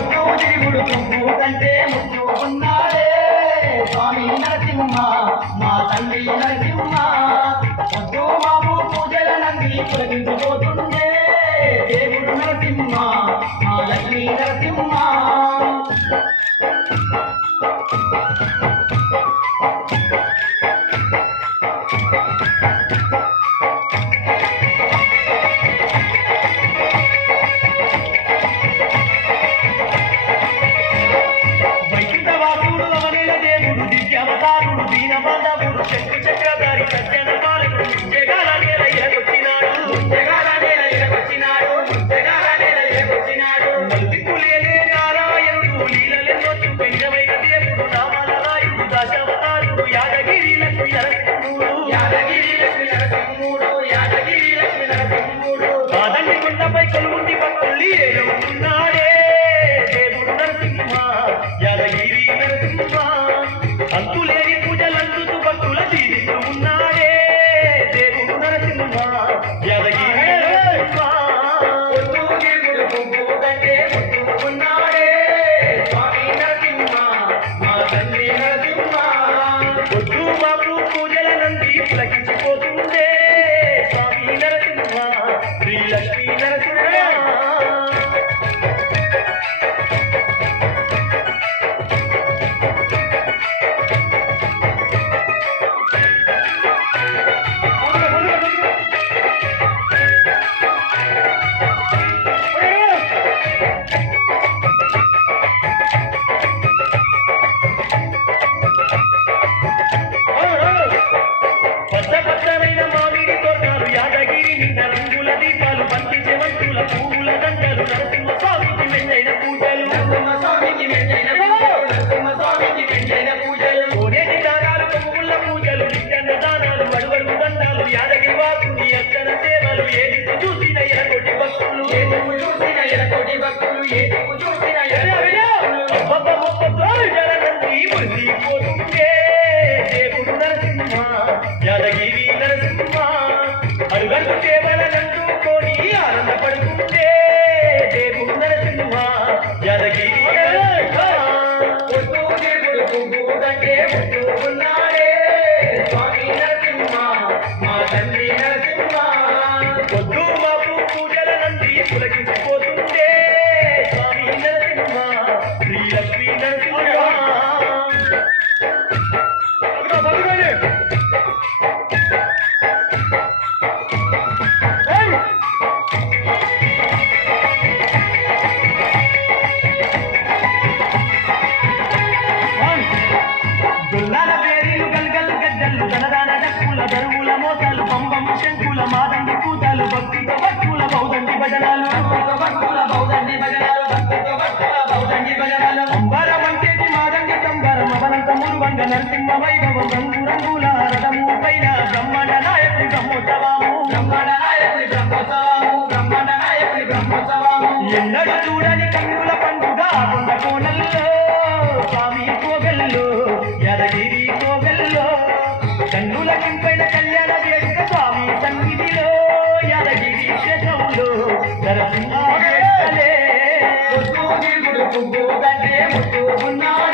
తిరుగుడు పువ్వు కంటే ముద్దు ఉన్నాడే స్వామి నరసింహ మా తండ్రి నరసింహ పొద్దు మాపు పూజల నంది తొలగించుకోతుండే దేవుడు నరసింహ మా లక్ష్మీ నరసింహ దివ్యవతారుడు దీనబంధవుడు శంకు చక్రధారి సజ్జన పాలకుడు జగాల నేల ఎలకొచ్చినాడు మల్లిపులేలే నారాయణుడు లీలలెన్నో చూపెంజమైన దేవుడు నామాల రాయుడు దశావతారుడు యాదగిరి లక్ష్మీ నరసింహుడు కాదండి కొండపై కొలువుండి భక్తుల్ని ఏలుతున్నాడే దేవుడు నరసింహ యాదగిరి నరసింహ అంతులేని పూజలందుతూ భక్తుల దీవిస్తూ ఉన్నాడే దేవుడు నరసింహ యాదగిరి నరసింహ పొద్దు మాపు పూజల నంది పులకించిపోతుండే స్వామి నరసింహ శ్రీ లక్ష్మీ నరసింహ పచ్చపచ్చనైన మామిడి తోటలు యాదగిరి నిన్న రంగుల దీపాలు పంపించే వంతుల పూల దండలు నరసింహ స్వామికి మెండైన పూజలు కోనేటి దానాలు కొమ్ముల పూజలు నిత్యన్న దానాలు అడుగడుగు దండాలు యాదగిరి వాసుని అక్కన సేవలు ఏదికు చూసిన ఎరకోటి భక్తులు మురిసిపోతుండే దేవుడు నరసింహ యాదగిరి నరసింహ అడుగడుగు సేవల నందుకొని ఆనందపడుతుండే దేవుడు నరసింహ యాదగిరి నరసింహ పొద్దు మాపు పూజల నంది పులకించిపోతుండే స్వామి నరసింహ శ్రీ లక్ష్మీ నరసింహ దుల్లాల పేరీలు గల్గల్ గజ్జలు దనదాన డక్కుల దరువుల మోతలు పంబము శంకుల మాదండి కూతలు భక్తితో భక్తుల బౌదండి భజనాలు అంబరం అంటేటి మాదండి సంబరం అవనంత మురువంగ నరసింహ వైభవం రంగు రంగుల రథము పైన బ్రహ్మాండ నాయకుడి బ్రహ్మోత్సవము ఎన్నడూ చూడని కన్నుల పండుగ కొండ కోణల్లో స్వామి కోవెల్లో యాదగిరి కోవెల్లో కన్నుల కింపైన కళ్యాణ వేడుక స్వామి సన్నిధిలో యాదగిరి క్షేత్రంలో నరసింహ పువ్వు కంటే ముద్దు ఉన్నాడే